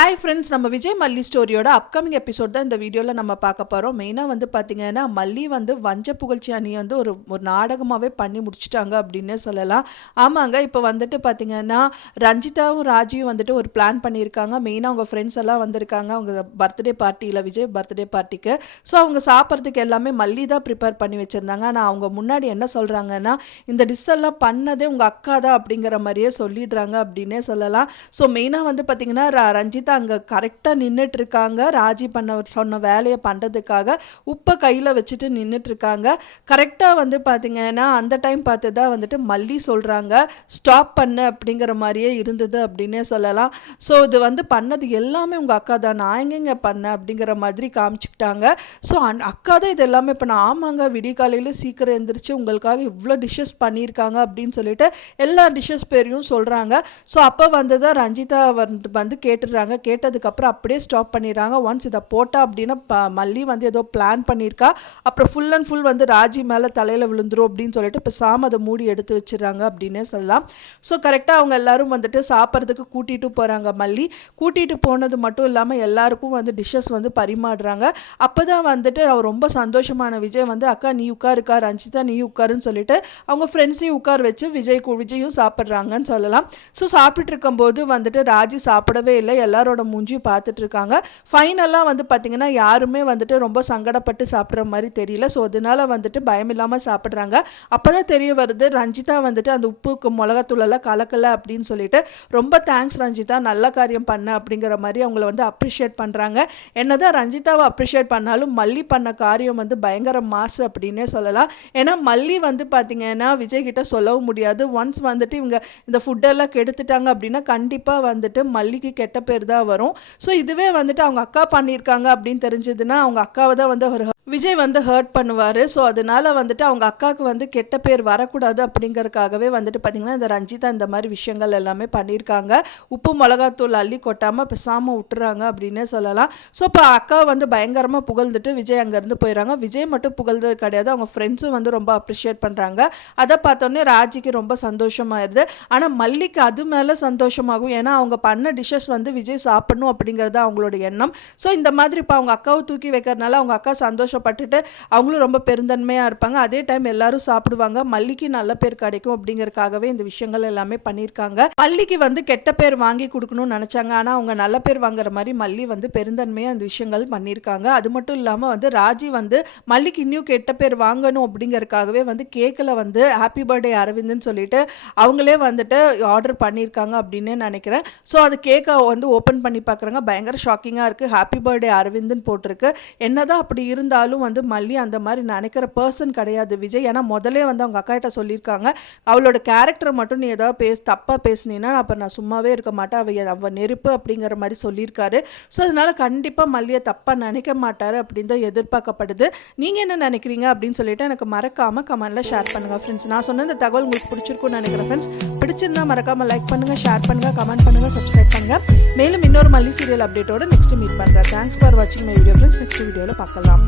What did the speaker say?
Hi friends, நம்ம விஜய் மல்லி ஸ்டோரியோட upcoming episode தான் இந்த வீடியோவில் நம்ம பார்க்க போகிறோம். மெயினாக வந்து பார்த்திங்கன்னா மல்லி வந்து வஞ்ச புகழ்ச்சி அணியை வந்து ஒரு நாடகமாகவே பண்ணி முடிச்சிட்டாங்க அப்படின்னே சொல்லலாம். ஆமாங்க, இப்போ வந்துட்டு பார்த்திங்கன்னா ரஞ்சிதாவும் ராஜியும் வந்துட்டு ஒரு பிளான் பண்ணியிருக்காங்க. மெயினாக அவங்க ஃப்ரெண்ட்ஸ் எல்லாம் வந்திருக்காங்க அவங்க பர்த்டே பார்ட்டியில், விஜய் பர்த்டே பார்ட்டிக்கு. ஸோ அவங்க சாப்பிட்றதுக்கு எல்லாமே மல்லி தான் ப்ரிப்பேர் பண்ணி வச்சுருந்தாங்க. ஆனால் அவங்க முன்னாடி என்ன சொல்கிறாங்கன்னா, இந்த டிஷ் எல்லாம் பண்ணதே உங்கள் அக்கா தான் அப்படிங்கிற மாதிரியே சொல்லிடுறாங்க அப்படின்னே சொல்லலாம். ஸோ மெயினாக வந்து பார்த்திங்கன்னா ரஞ்சிதா அங்கே கரெக்டாக நின்றுட்டு இருக்காங்க. ராஜி பண்ண சொன்ன வேலையை பண்ணுறதுக்காக உப்பை கையில் வச்சுட்டு நின்றுட்டு இருக்காங்க. கரெக்டாக வந்து பார்த்திங்கன்னா அந்த டைம் பார்த்து தான் வந்துட்டு மல்லி சொல்கிறாங்க ஸ்டாப் பண்ணு அப்படிங்கிற மாதிரியே இருந்தது அப்படின்னே சொல்லலாம். ஸோ இது வந்து பண்ணது எல்லாமே உங்கள் அக்கா தான், நான் எங்கெங்க பண்ணேன் அப்படிங்கிற மாதிரி காமிச்சிக்கிட்டாங்க. ஸோ அக்கா தான் இது எல்லாமே இப்போ நான் ஆமாங்க விடிய காலையில் சீக்கிரம் எழுந்திரிச்சு உங்களுக்காக இவ்வளோ டிஷ்ஷஸ் பண்ணியிருக்காங்க அப்படின்னு சொல்லிட்டு எல்லா டிஷ்ஷஸ் பேரையும் சொல்கிறாங்க. ஸோ அப்போ வந்து தான் ரஞ்சிதா வந்து கேட்டுடுறாங்க. கேட்டதுக்கப்புறம் அப்படியே ஸ்டாப் பண்ணிடுறாங்க. ஒன்ஸ் இதை போட்டா அப்படின்னா மல்லி வந்து ஏதோ பிளான் பண்ணியிருக்கா, அப்புறம் ஃபுல் அண்ட் ஃபுல் வந்து ராஜி மேலே தலையில் விழுந்துரும் அப்படின்னு சொல்லிட்டு இப்போ அதை மூடி எடுத்து வச்சிடறாங்க அப்படின்னே சொல்லலாம். ஸோ கரெக்டாக அவங்க எல்லாரும் வந்துட்டு சாப்பிட்றதுக்கு கூட்டிகிட்டு போகிறாங்க. மல்லி கூட்டிகிட்டு போனது மட்டும் இல்லாமல் எல்லாருக்கும் வந்து டிஷ்ஷஸ் வந்து பரிமாறுறாங்க. அப்போ தான் வந்துட்டு அவர் ரொம்ப சந்தோஷமான விஜய் வந்து அக்கா நீ உட்காருக்கா, ரஞ்சிதா நீ உட்காருன்னு சொல்லிட்டு அவங்க ஃப்ரெண்ட்ஸையும் உட்கார வச்சு விஜயும் சாப்பிட்றாங்கன்னு சொல்லலாம். ஸோ சாப்பிட்டு இருக்கும்போது வந்துட்டு ராஜி சாப்பிடவே இல்லை, எல்லாரோட மூஞ்சியும் பார்த்துட்டு இருக்காங்க. ஃபைனலாக வந்து பார்த்திங்கன்னா யாருமே வந்துட்டு ரொம்ப சங்கடப்பட்டு சாப்பிட்ற மாதிரி தெரியல. ஸோ அதனால வந்துட்டு பயம் இல்லாமல் சாப்பிட்றாங்க. அப்போ தான் தெரிய வருது ரஞ்சிதா வந்துட்டு அந்த உப்புக்கு மிளகாத்தூளெல்லாம் கலக்கலை அப்படின்னு சொல்லிட்டு ரொம்ப தேங்க்ஸ் ரஞ்சிதா, நல்ல காரியம் பண்ண அப்படிங்கிற மாதிரி அவங்கள வந்து அப்ரிஷியேட் பண்ணுறாங்க. என்னதான் ரஞ்சிதாவை அப்ரிஷியேட் பண்ணாலும் மல்லி பண்ண காரியம் வந்து பயங்கர மாசு அப்படின்னே சொல்லலாம். ஏன்னா மல்லி வந்து பார்த்திங்கன்னா விஜய் கிட்ட சொல்லவும் முடியாது. ஒன்ஸ் வந்துட்டு இவங்க இந்த ஃபுட்டெல்லாம் கெடுத்துட்டாங்க அப்படின்னா கண்டிப்பாக வந்துட்டு மல்லிக்கு கெட்ட பேர் தான் வரும். ஸோ இதுவே வந்துட்டு அவங்க அக்கா பண்ணியிருக்காங்க அப்படின்னு தெரிஞ்சதுன்னா அவங்க அக்காவை தான் வந்து விஜய் வந்து ஹர்ட் பண்ணுவார். ஸோ அதனால் வந்துட்டு அவங்க அக்காவுக்கு வந்து கெட்ட பேர் வரக்கூடாது அப்படிங்கிறதுக்காகவே வந்துட்டு பார்த்திங்கன்னா இந்த ரஞ்சிதா இந்த மாதிரி விஷயங்கள் எல்லாமே பண்ணியிருக்காங்க. உப்பு மிளகாத்தூள் அள்ளி கொட்டாமல் பெசாமல் விட்டுறாங்க அப்படின்னே சொல்லலாம். ஸோ இப்போ அக்கா வந்து பயங்கரமாக புகழ்ந்துட்டு விஜய் அங்கேருந்து போயிடறாங்க. விஜய் மட்டும் புகழ்ந்தது கிடையாது, அவங்க ஃப்ரெண்ட்ஸும் வந்து ரொம்ப அப்ரிஷியேட் பண்ணுறாங்க. அதை பார்த்தோன்னே ராஜிக்கு ரொம்ப சந்தோஷமாயிருது. ஆனால் மல்லிக்கு அது மேலே சந்தோஷமாகும். ஏன்னா அவங்க பண்ண டிஷ்ஷஸ் வந்து விஜய் சாப்பிடணும் அப்படிங்கிறது அவங்களோட எண்ணம். ஸோ இந்த மாதிரி இப்போ அவங்க அக்காவை தூக்கி வைக்கிறதுனால அவங்க அக்கா சந்தோஷப்பட்டுட்டு அவங்களும் ரொம்ப பெருந்தன்மையாக இருப்பாங்க. அதே டைம் எல்லாரும் சாப்பிடுவாங்க, மல்லிக்கு நல்ல பேர் கிடைக்கும் அப்படிங்கிறதுக்காகவே இந்த விஷயங்கள் எல்லாமே பண்ணியிருக்காங்க. மல்லிக்கு வந்து கெட்ட பேர் வாங்கி கொடுக்கணும்னு நினச்சாங்க, ஆனால் அவங்க நல்ல பேர் வாங்குற மாதிரி மல்லி வந்து பெருந்தன்மையாக அந்த விஷயங்கள் பண்ணியிருக்காங்க. அது மட்டும் இல்லாமல் வந்து ராஜி வந்து மல்லிக்கு இன்னும் கெட்ட பேர் வாங்கணும் அப்படிங்கிறதுக்காகவே வந்து கேக்கில் வந்து ஹாப்பி பர்த்டே அரவிந்த்னு சொல்லிட்டு அவங்களே வந்துட்டு ஆர்டர் பண்ணியிருக்காங்க அப்படின்னு நினைக்கிறேன். ஸோ அது கேக்கை வந்து ஓப்பன் பண்ணி பார்க்குறாங்க, பயங்கர ஷாக்கிங்காக இருக்குது. ஹாப்பி பர்த்டே அரவிந்த்னு போட்டிருக்கு. என்னதான் அப்படி இருந்தாலும் வந்து மல்லி அந்த மாதிரி நினைக்கிற பர்சன் கிடையாது விஜய். ஏன்னா முதலே வந்து அவங்க அக்கா கிட்ட சொல்லியிருக்காங்க அவளோட கேரக்டரை மட்டும் நீ ஏதாவது தப்பாக பேசினீன்னா அப்போ நான் சும்மாவே இருக்க மாட்டேன், அவள் நெருப்பு அப்படிங்கிற மாதிரி சொல்லியிருக்காரு. ஸோ அதனால கண்டிப்பாக மல்லியை தப்பாக நினைக்க மாட்டார் அப்படின்னு தான் எதிர்பார்க்கப்படுது. நீங்கள் என்ன நினைக்கிறீங்க அப்படின்னு சொல்லிட்டு எனக்கு மறக்காமல் கமெண்ட்டில் ஷேர் பண்ணுங்கள் ஃப்ரெண்ட்ஸ். நான் சொன்ன இந்த தகவல் உங்களுக்கு பிடிச்சிருக்குன்னு நினைக்கிறேன் ஃப்ரெண்ட்ஸ். பிடிச்சிருந்தா மறக்காமல் லைக் பண்ணுங்கள், ஷேர் பண்ணுங்கள், கமெண்ட் பண்ணுங்கள், சப்ஸ்கிரைப் பண்ணுங்கள். மேலும் இன்னொரு மல்லி சீரியல் அப்டேட்டோட நெக்ஸ்ட் மீட் பண்ணுறேன். தேங்க்ஸ் ஃபார் வாட்சிங் மை வீடியோ ஃப்ரெண்ட்ஸ். நெக்ஸ்ட் வீடியோவில் பார்க்கலாம்.